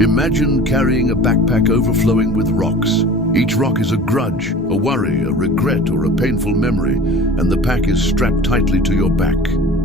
Imagine carrying a backpack overflowing with rocks. Each rock is a grudge, a worry, a regret, or a painful memory, and the pack is strapped tightly to your back.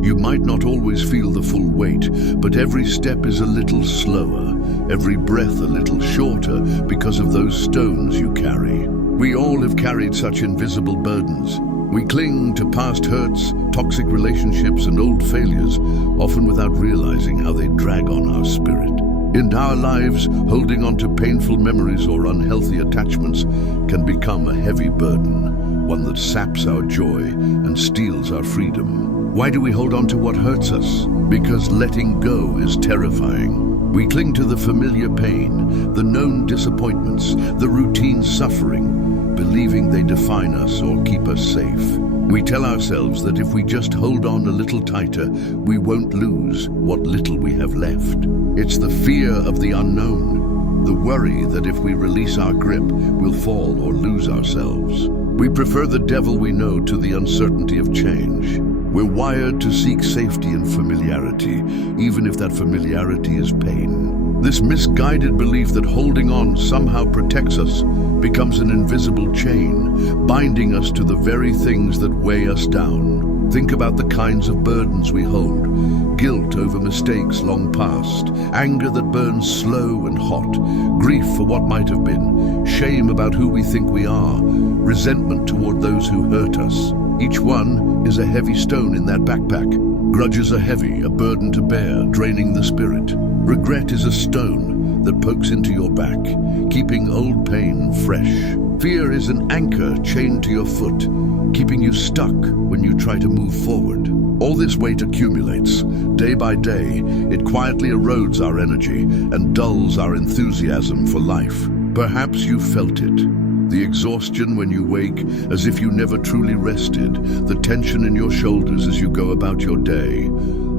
You might not always feel the full weight, but every step is a little slower, every breath a little shorter because of those stones you carry. We all have carried such invisible burdens. We cling to past hurts, toxic relationships, and old failures, often without realizing how they drag on our spirit. In our lives, holding on to painful memories or unhealthy attachments can become a heavy burden, one that saps our joy and steals our freedom. Why do we hold on to what hurts us? Because letting go is terrifying. We cling to the familiar pain, the known disappointments, the routine suffering, believing they define us or keep us safe. We tell ourselves that if we just hold on a little tighter, we won't lose what little we have left. It's the fear of the unknown, the worry that if we release our grip, we'll fall or lose ourselves. We prefer the devil we know to the uncertainty of change. We're wired to seek safety and familiarity, even if that familiarity is pain. This misguided belief that holding on somehow protects us becomes an invisible chain, binding us to the very things that weigh us down. Think about the kinds of burdens we hold. Guilt over mistakes long past, anger that burns slow and hot, grief for what might have been, shame about who we think we are, resentment toward those who hurt us. Each one is a heavy stone in that backpack. Grudges are heavy, a burden to bear, draining the spirit. Regret is a stone that pokes into your back, keeping old pain fresh. Fear is an anchor chained to your foot, keeping you stuck when you try to move forward. All this weight accumulates. Day by day, it quietly erodes our energy and dulls our enthusiasm for life. Perhaps you felt it. The exhaustion when you wake, as if you never truly rested, the tension in your shoulders as you go about your day,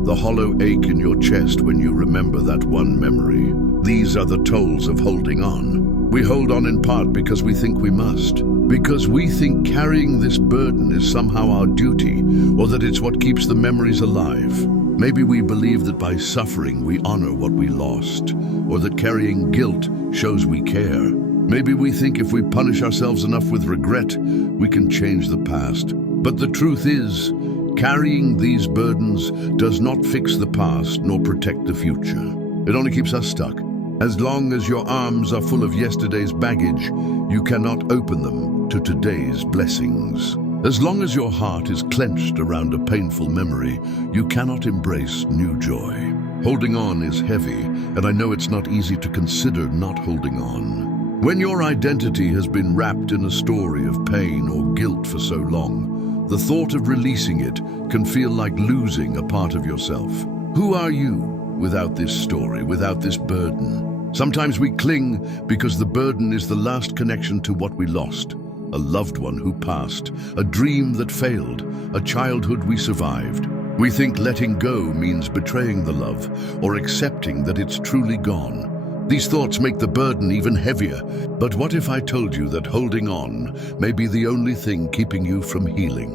the hollow ache in your chest when you remember that one memory. These are the tolls of holding on. We hold on in part because we think we must, because we think carrying this burden is somehow our duty, or that it's what keeps the memories alive. Maybe we believe that by suffering we honor what we lost, or that carrying guilt shows we care. Maybe we think if we punish ourselves enough with regret, we can change the past. But the truth is, carrying these burdens does not fix the past nor protect the future. It only keeps us stuck. As long as your arms are full of yesterday's baggage, you cannot open them to today's blessings. As long as your heart is clenched around a painful memory, you cannot embrace new joy. Holding on is heavy, and I know it's not easy to consider not holding on. When your identity has been wrapped in a story of pain or guilt for so long, the thought of releasing it can feel like losing a part of yourself. Who are you without this story, without this burden? Sometimes we cling because the burden is the last connection to what we lost. A loved one who passed, a dream that failed, a childhood we survived. We think letting go means betraying the love or accepting that it's truly gone. These thoughts make the burden even heavier. But what if I told you that holding on may be the only thing keeping you from healing?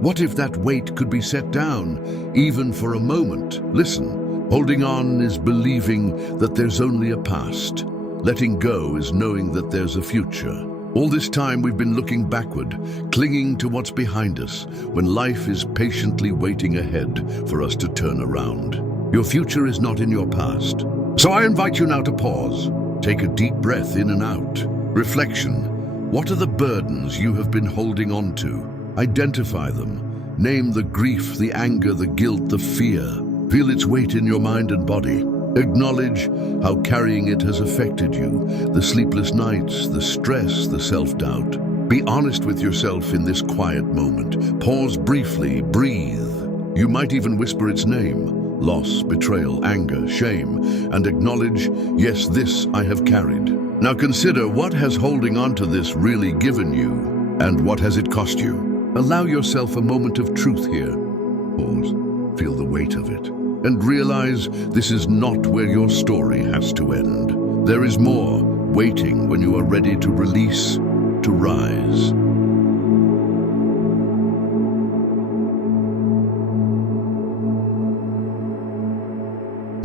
What if that weight could be set down, even for a moment? Listen, holding on is believing that there's only a past. Letting go is knowing that there's a future. All this time we've been looking backward, clinging to what's behind us, when life is patiently waiting ahead for us to turn around. Your future is not in your past. So I invite you now to pause. Take a deep breath in and out. Reflection. What are the burdens you have been holding on to? Identify them. Name the grief, the anger, the guilt, the fear. Feel its weight in your mind and body. Acknowledge how carrying it has affected you, the sleepless nights, the stress, the self-doubt. Be honest with yourself in this quiet moment. Pause briefly, breathe. You might even whisper its name. Loss, betrayal, anger, shame, and acknowledge, yes, this I have carried. Now consider, what has holding on to this really given you, and what has it cost you? Allow yourself a moment of truth here. Pause, feel the weight of it, and realize this is not where your story has to end. There is more waiting when you are ready to release, to rise.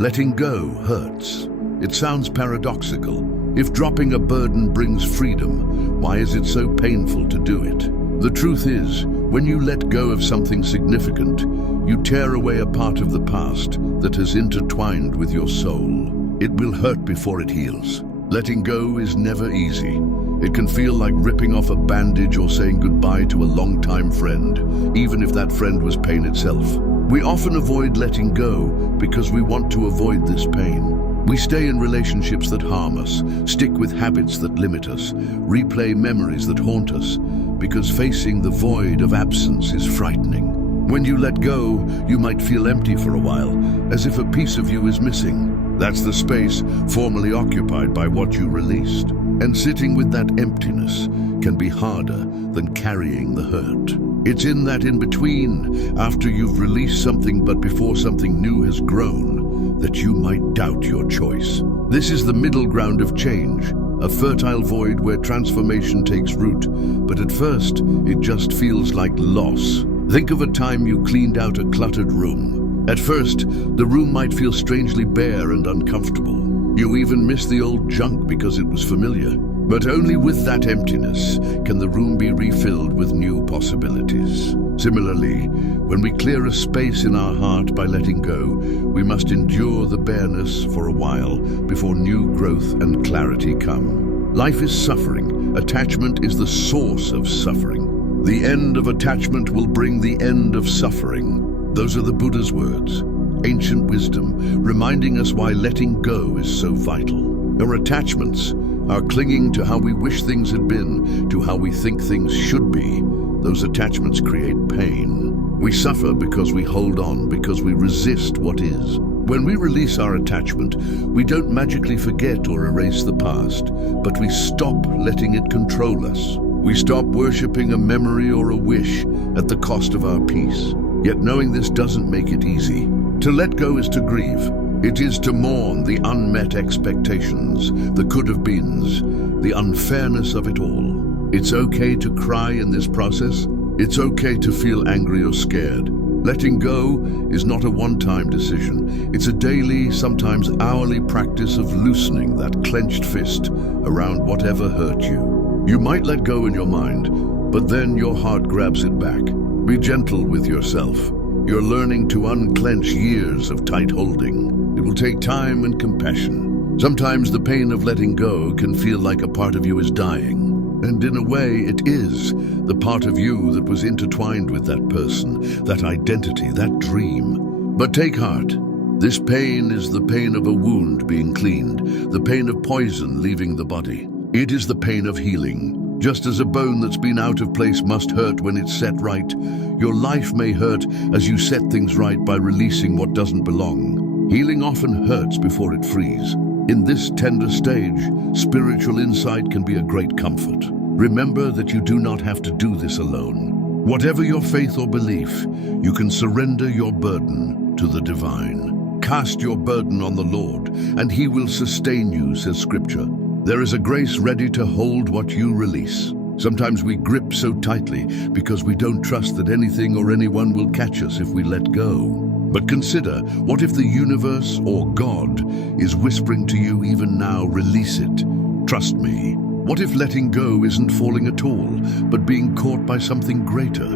Letting go hurts. It sounds paradoxical. If dropping a burden brings freedom, why is it so painful to do it? The truth is, when you let go of something significant, you tear away a part of the past that has intertwined with your soul. It will hurt before it heals. Letting go is never easy. It can feel like ripping off a bandage or saying goodbye to a longtime friend, even if that friend was pain itself. We often avoid letting go because we want to avoid this pain. We stay in relationships that harm us, stick with habits that limit us, replay memories that haunt us, because facing the void of absence is frightening. When you let go, you might feel empty for a while, as if a piece of you is missing. That's the space formerly occupied by what you released. And sitting with that emptiness can be harder than carrying the hurt. It's in that in-between, after you've released something but before something new has grown, that you might doubt your choice. This is the middle ground of change, a fertile void where transformation takes root, but at first it just feels like loss. Think of a time you cleaned out a cluttered room. At first, the room might feel strangely bare and uncomfortable. You even miss the old junk because it was familiar. But only with that emptiness can the room be refilled with new possibilities. Similarly, when we clear a space in our heart by letting go, we must endure the bareness for a while before new growth and clarity come. Life is suffering. Attachment is the source of suffering. The end of attachment will bring the end of suffering. Those are the Buddha's words, ancient wisdom, reminding us why letting go is so vital. Our attachments, our clinging to how we wish things had been, to how we think things should be, those attachments create pain. We suffer because we hold on, because we resist what is. When we release our attachment, we don't magically forget or erase the past, but we stop letting it control us. We stop worshipping a memory or a wish at the cost of our peace. Yet knowing this doesn't make it easy. To let go is to grieve. It is to mourn the unmet expectations, the could-have-beens, the unfairness of it all. It's okay to cry in this process. It's okay to feel angry or scared. Letting go is not a one-time decision. It's a daily, sometimes hourly practice of loosening that clenched fist around whatever hurt you. You might let go in your mind, but then your heart grabs it back. Be gentle with yourself. You're learning to unclench years of tight holding. It will take time and compassion. Sometimes the pain of letting go can feel like a part of you is dying. And in a way, it is the part of you that was intertwined with that person, that identity, that dream. But take heart. This pain is the pain of a wound being cleaned, the pain of poison leaving the body. It is the pain of healing. Just as a bone that's been out of place must hurt when it's set right, your life may hurt as you set things right by releasing what doesn't belong. Healing often hurts before it frees. In this tender stage, spiritual insight can be a great comfort. Remember that you do not have to do this alone. Whatever your faith or belief, you can surrender your burden to the divine. Cast your burden on the Lord, and He will sustain you, says Scripture. There is a grace ready to hold what you release. Sometimes we grip so tightly because we don't trust that anything or anyone will catch us if we let go. But consider, what if the universe or God is whispering to you even now, release it, trust me? What if letting go isn't falling at all, but being caught by something greater,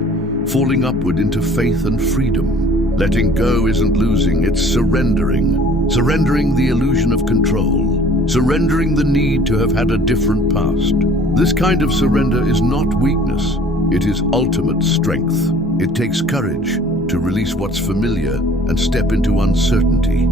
falling upward into faith and freedom? Letting go isn't losing, it's surrendering. Surrendering the illusion of control. Surrendering the need to have had a different past. This kind of surrender is not weakness, it is ultimate strength. It takes courage to release what's familiar and step into uncertainty.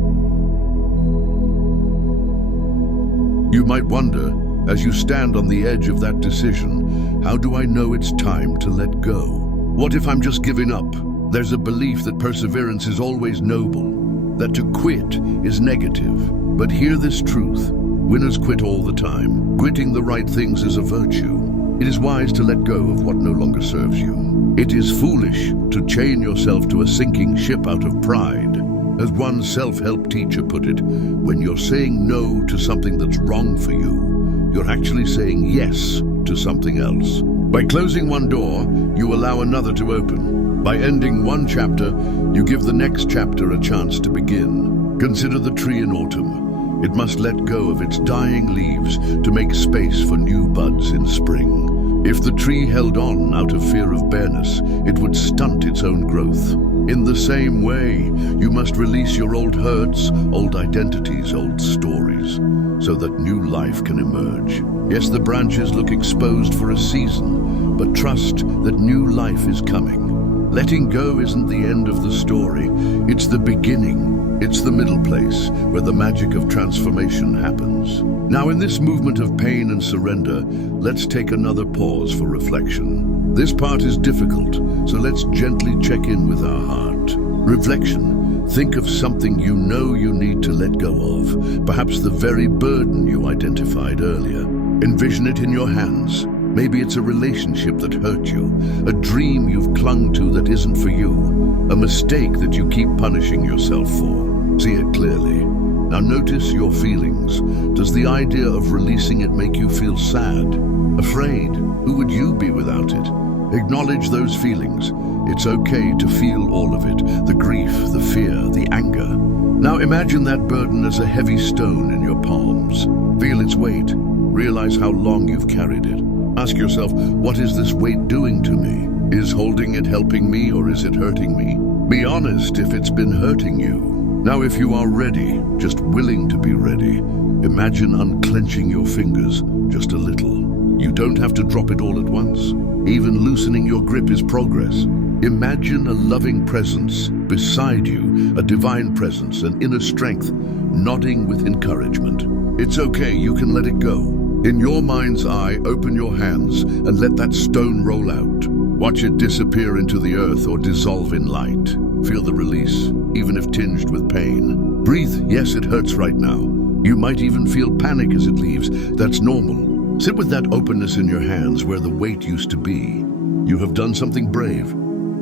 You might wonder, as you stand on the edge of that decision, how do I know it's time to let go? What if I'm just giving up? There's a belief that perseverance is always noble, that to quit is negative. But hear this truth. Winners quit all the time. Quitting the right things is a virtue. It is wise to let go of what no longer serves you. It is foolish to chain yourself to a sinking ship out of pride. As one self-help teacher put it, when you're saying no to something that's wrong for you, you're actually saying yes to something else. By closing one door, you allow another to open. By ending one chapter, you give the next chapter a chance to begin. Consider the tree in autumn. It must let go of its dying leaves to make space for new buds in spring. If the tree held on out of fear of bareness, it would stunt its own growth. In the same way, you must release your old hurts, old identities, old stories, so that new life can emerge. Yes, the branches look exposed for a season, but trust that new life is coming. Letting go isn't the end of the story, it's the beginning. It's the middle place where the magic of transformation happens. Now, in this movement of pain and surrender, let's take another pause for reflection. This part is difficult, so let's gently check in with our heart. Reflection. Think of something you know you need to let go of, perhaps the very burden you identified earlier. Envision it in your hands. Maybe it's a relationship that hurt you, a dream you've clung to that isn't for you, a mistake that you keep punishing yourself for. See it clearly. Now notice your feelings. Does the idea of releasing it make you feel sad? Afraid? Who would you be without it? Acknowledge those feelings. It's okay to feel all of it, the grief, the fear, the anger. Now imagine that burden as a heavy stone in your palms. Feel its weight. Realize how long you've carried it. Ask yourself, what is this weight doing to me? Is holding it helping me, or is it hurting me? Be honest if it's been hurting you. Now, if you are ready, just willing to be ready, imagine unclenching your fingers just a little. You don't have to drop it all at once. Even loosening your grip is progress. Imagine a loving presence beside you, a divine presence, an inner strength, nodding with encouragement. It's okay, you can let it go. In your mind's eye, open your hands and let that stone roll out. Watch it disappear into the earth or dissolve in light. Feel the release, even if tinged with pain. Breathe. Yes, it hurts right now. You might even feel panic as it leaves. That's normal. Sit with that openness in your hands where the weight used to be. You have done something brave.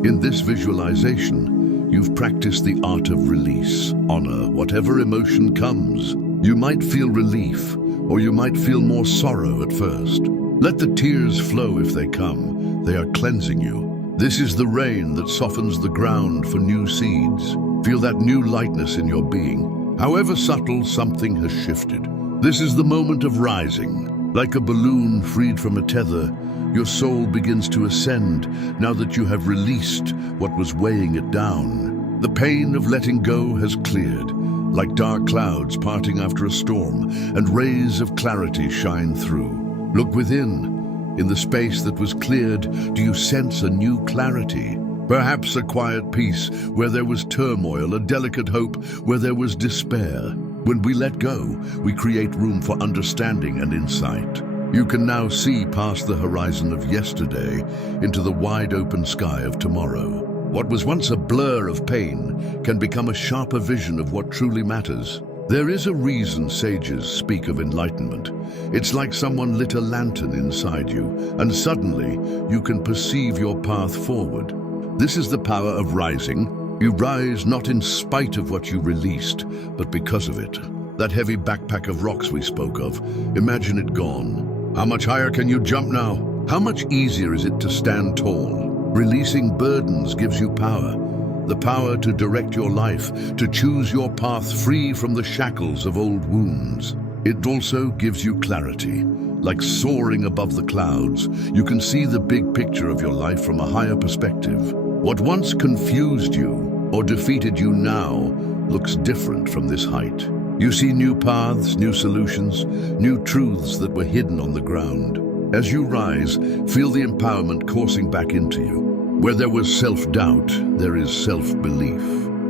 In this visualization, you've practiced the art of release. Honor whatever emotion comes. You might feel relief, or you might feel more sorrow at first. Let the tears flow if they come. They are cleansing you. This is the rain that softens the ground for new seeds. Feel that new lightness in your being. However subtle, something has shifted. This is the moment of rising. Like a balloon freed from a tether, your soul begins to ascend now that you have released what was weighing it down. The pain of letting go has cleared, like dark clouds parting after a storm, and rays of clarity shine through. Look within. In the space that was cleared, do you sense a new clarity? Perhaps a quiet peace where there was turmoil, a delicate hope where there was despair. When we let go, we create room for understanding and insight. You can now see past the horizon of yesterday into the wide open sky of tomorrow. What was once a blur of pain can become a sharper vision of what truly matters. There is a reason sages speak of enlightenment. It's like someone lit a lantern inside you, and suddenly you can perceive your path forward. This is the power of rising. You rise not in spite of what you released, but because of it. That heavy backpack of rocks we spoke of, imagine it gone. How much higher can you jump now? How much easier is it to stand tall? Releasing burdens gives you power. The power to direct your life, to choose your path free from the shackles of old wounds. It also gives you clarity. Like soaring above the clouds, you can see the big picture of your life from a higher perspective. What once confused you or defeated you now looks different from this height. You see new paths, new solutions, new truths that were hidden on the ground. As you rise, feel the empowerment coursing back into you. Where there was self-doubt, there is self-belief.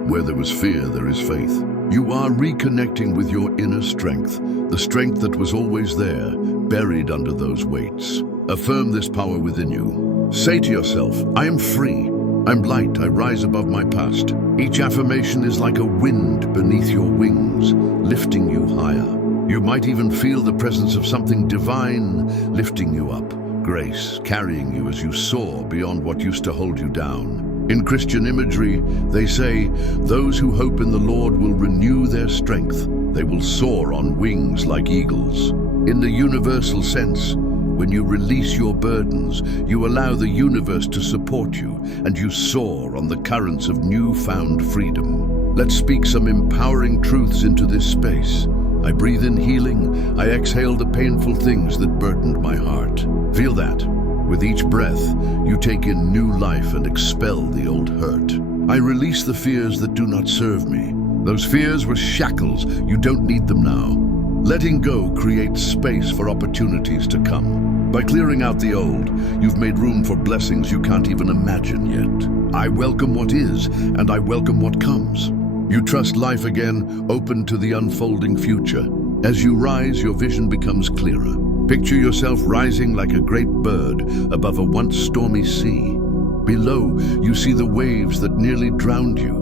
Where there was fear, there is faith. You are reconnecting with your inner strength, the strength that was always there, buried under those weights. Affirm this power within you. Say to yourself, I am free. I'm light. I rise above my past. Each affirmation is like a wind beneath your wings, lifting you higher. You might even feel the presence of something divine lifting you up. Grace, carrying you as you soar beyond what used to hold you down. In Christian imagery, they say, those who hope in the Lord will renew their strength. They will soar on wings like eagles. In the universal sense, when you release your burdens, you allow the universe to support you, and you soar on the currents of newfound freedom. Let's speak some empowering truths into this space. I breathe in healing. I exhale the painful things that burdened my heart. Feel that. With each breath, you take in new life and expel the old hurt. I release the fears that do not serve me. Those fears were shackles. You don't need them now. Letting go creates space for opportunities to come. By clearing out the old, you've made room for blessings you can't even imagine yet. I welcome what is, and I welcome what comes. You trust life again, open to the unfolding future. As you rise, your vision becomes clearer. Picture yourself rising like a great bird above a once stormy sea. Below, you see the waves that nearly drowned you.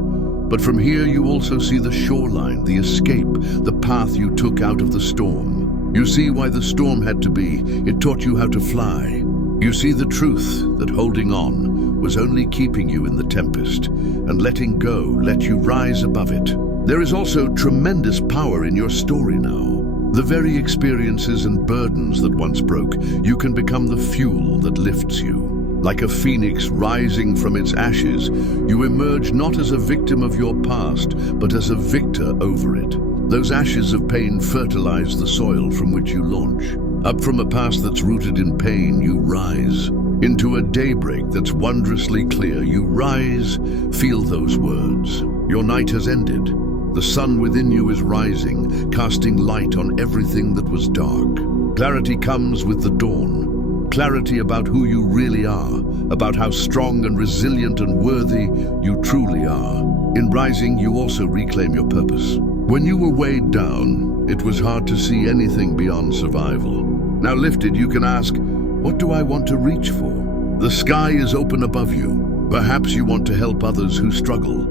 But from here, you also see the shoreline, the escape, the path you took out of the storm. You see why the storm had to be. It taught you how to fly. You see the truth that holding on was only keeping you in the tempest, and letting go let you rise above it. There is also tremendous power in your story now. The very experiences and burdens that once broke, you can become the fuel that lifts you. Like a phoenix rising from its ashes, you emerge not as a victim of your past, but as a victor over it. Those ashes of pain fertilize the soil from which you launch. Up from a past that's rooted in pain, you rise. Into a daybreak that's wondrously clear, you rise, feel those words. Your night has ended. The sun within you is rising, casting light on everything that was dark. Clarity comes with the dawn. Clarity about who you really are, about how strong and resilient and worthy you truly are. In rising, you also reclaim your purpose. When you were weighed down, it was hard to see anything beyond survival. Now lifted, you can ask, what do I want to reach for? The sky is open above you. Perhaps you want to help others who struggle,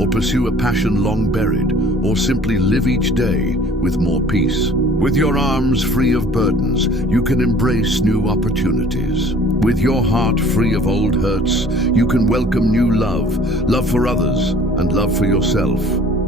or pursue a passion long buried, or simply live each day with more peace. With your arms free of burdens, you can embrace new opportunities. With your heart free of old hurts, you can welcome new love, love for others, and love for yourself.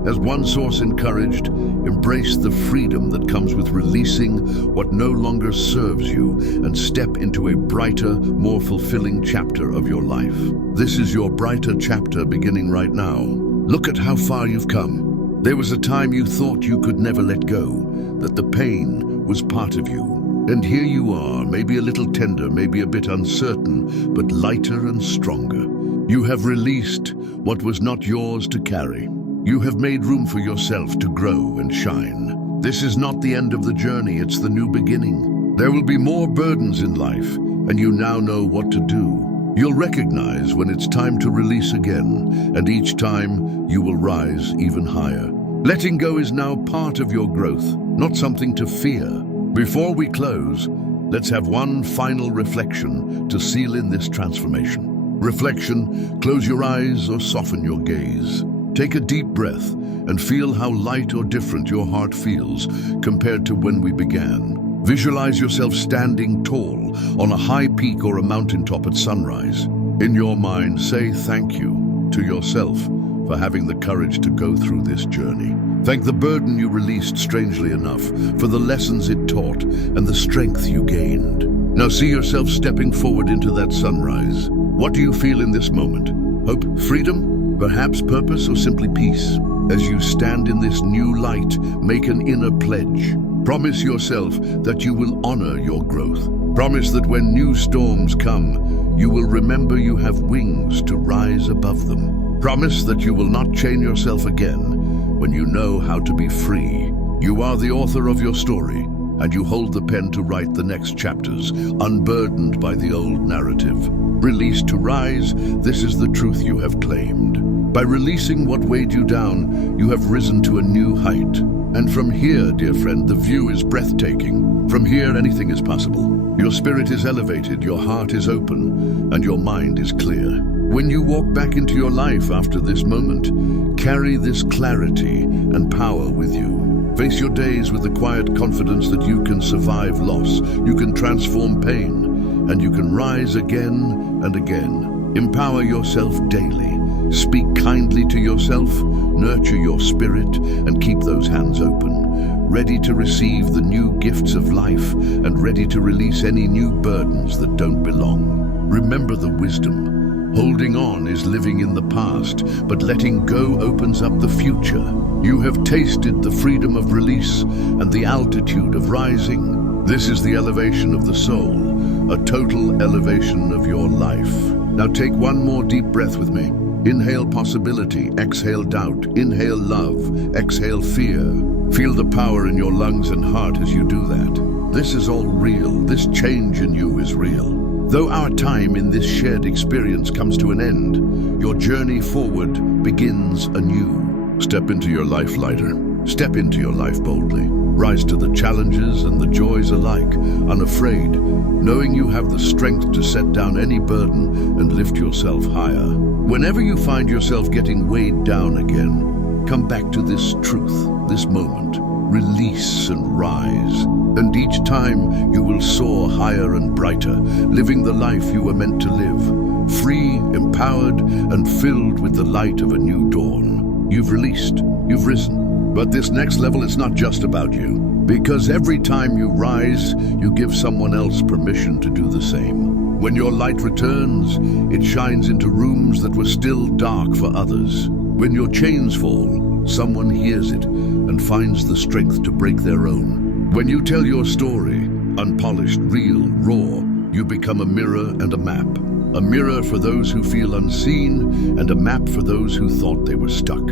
As one source encouraged, embrace the freedom that comes with releasing what no longer serves you and step into a brighter, more fulfilling chapter of your life. This is your brighter chapter beginning right now. Look at how far you've come. There was a time you thought you could never let go, that the pain was part of you. And here you are, maybe a little tender, maybe a bit uncertain, but lighter and stronger. You have released what was not yours to carry. You have made room for yourself to grow and shine. This is not the end of the journey, it's the new beginning. There will be more burdens in life, and you now know what to do. You'll recognize when it's time to release again, and each time you will rise even higher. Letting go is now part of your growth, not something to fear. Before we close, let's have one final reflection to seal in this transformation. Reflection, close your eyes or soften your gaze. Take a deep breath and feel how light or different your heart feels compared to when we began. Visualize yourself standing tall on a high peak or a mountaintop at sunrise. In your mind, say thank you to yourself for having the courage to go through this journey. Thank the burden you released, strangely enough, for the lessons it taught and the strength you gained. Now see yourself stepping forward into that sunrise. What do you feel in this moment? Hope, freedom, perhaps purpose, or simply peace? As you stand in this new light, make an inner pledge. Promise yourself that you will honor your growth. Promise that when new storms come, you will remember you have wings to rise above them. Promise that you will not chain yourself again when you know how to be free. You are the author of your story, and you hold the pen to write the next chapters, unburdened by the old narrative. Released to rise, this is the truth you have claimed. By releasing what weighed you down, you have risen to a new height. And from here, dear friend, the view is breathtaking. From here, anything is possible. Your spirit is elevated, your heart is open, and your mind is clear. When you walk back into your life after this moment, carry this clarity and power with you. Face your days with the quiet confidence that you can survive loss, you can transform pain, and you can rise again and again. Empower yourself daily. Speak kindly to yourself, nurture your spirit, and keep those hands open, ready to receive the new gifts of life and ready to release any new burdens that don't belong. Remember the wisdom. Holding on is living in the past, but letting go opens up the future. You have tasted the freedom of release and the altitude of rising. This is the elevation of the soul, a total elevation of your life. Now take one more deep breath with me. Inhale possibility, exhale doubt, inhale love, exhale fear. Feel the power in your lungs and heart as you do that. This is all real. This change in you is real. Though our time in this shared experience comes to an end, your journey forward begins anew. Step into your life lighter. Step into your life boldly. Rise to the challenges and the joys alike, unafraid, knowing you have the strength to set down any burden and lift yourself higher. Whenever you find yourself getting weighed down again, come back to this truth, this moment. Release and rise. And each time you will soar higher and brighter, living the life you were meant to live, free, empowered, and filled with the light of a new dawn. You've released, you've risen. But this next level is not just about you, because every time you rise, you give someone else permission to do the same. When your light returns, it shines into rooms that were still dark for others. When your chains fall, someone hears it and finds the strength to break their own. When you tell your story, unpolished, real, raw, you become a mirror and a map. A mirror for those who feel unseen and a map for those who thought they were stuck.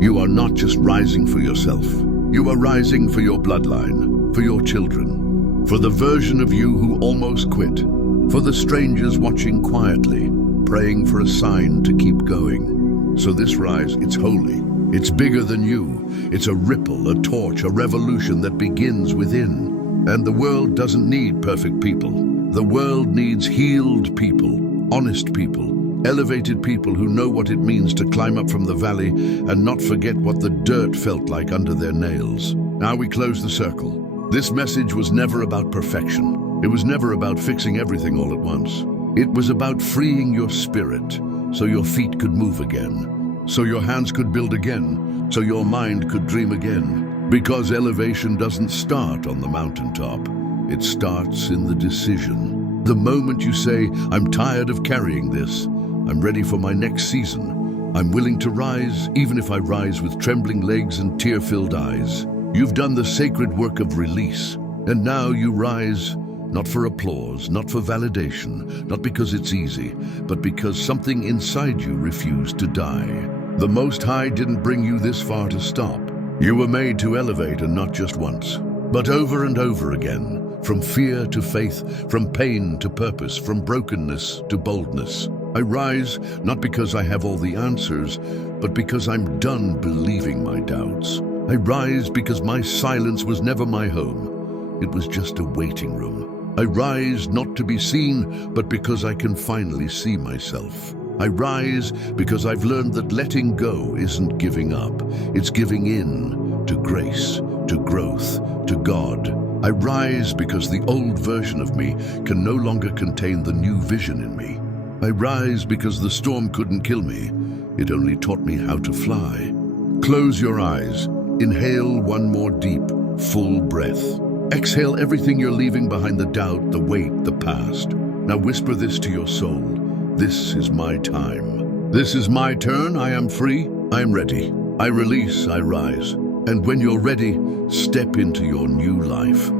You are not just rising for yourself. You are rising for your bloodline, for your children, for the version of you who almost quit, for the strangers watching quietly, praying for a sign to keep going. So this rise, it's holy. It's bigger than you. It's a ripple, a torch, a revolution that begins within. And the world doesn't need perfect people. The world needs healed people, honest people, elevated people who know what it means to climb up from the valley and not forget what the dirt felt like under their nails. Now we close the circle. This message was never about perfection. It was never about fixing everything all at once. It was about freeing your spirit so your feet could move again. So your hands could build again, so your mind could dream again. Because elevation doesn't start on the mountaintop, it starts in the decision. The moment you say, I'm tired of carrying this, I'm ready for my next season, I'm willing to rise, even if I rise with trembling legs and tear-filled eyes. You've done the sacred work of release, and now you rise, not for applause, not for validation, not because it's easy, but because something inside you refused to die. The Most High didn't bring you this far to stop. You were made to elevate, and not just once, but over and over again, from fear to faith, from pain to purpose, from brokenness to boldness. I rise not because I have all the answers, but because I'm done believing my doubts. I rise because my silence was never my home. It was just a waiting room. I rise not to be seen, but because I can finally see myself. I rise because I've learned that letting go isn't giving up. It's giving in to grace, to growth, to God. I rise because the old version of me can no longer contain the new vision in me. I rise because the storm couldn't kill me. It only taught me how to fly. Close your eyes. Inhale one more deep, full breath. Exhale everything you're leaving behind, the doubt, the weight, the past. Now whisper this to your soul. This is my time. This is my turn. I am free. I am ready. I release. I rise. And when you're ready, step into your new life.